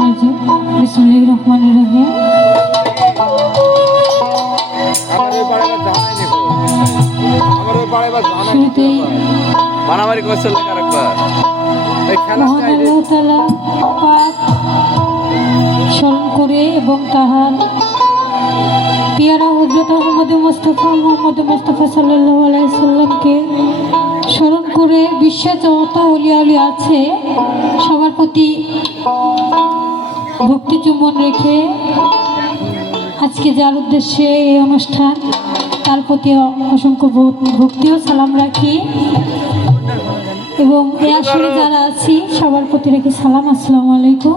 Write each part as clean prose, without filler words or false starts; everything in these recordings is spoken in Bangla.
রাজিম বিসমিল্লাহির রহমানির রহিম। শুরুতেই মারামারি করছিল আরেকবার মহান আল্লাহ তাআলা পাক স্মরণ করে এবং তাহার পিয়ারা হযরত মুহাম্মদ মুস্তাফা সাল্লাল্লাহু আলাইহি সাল্লামকে স্মরণ করে বিশ্বে যত ওলিয়া উলি আছে সবার প্রতি ভক্তি চুম্বন রেখে আজকে যার উদ্দেশ্যে এই অনুষ্ঠান তার প্রতি অসংখ্য ভক্তি ও সালাম রাখি এবং এই আসরে যারা আছি সবার প্রতি রেখে সালাম, আসসালামু আলাইকুম।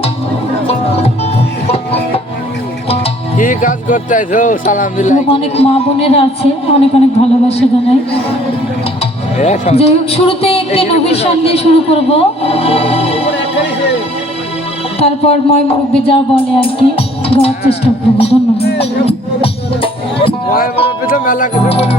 কি কাজ করতে আইছো? সালাম দিলাম। এবং অনেক মা বোনেরা আছে, অনেক অনেক ভালোবাসা জানাই। যাই হোক, শুরুতে একটি নবীর শান দিয়ে শুরু করব, তারপর ময় মুরব্বী যা বলে আর কি গাওয়ার চেষ্টা করবো। ধন্যবাদ। মেলা কিছু বলবি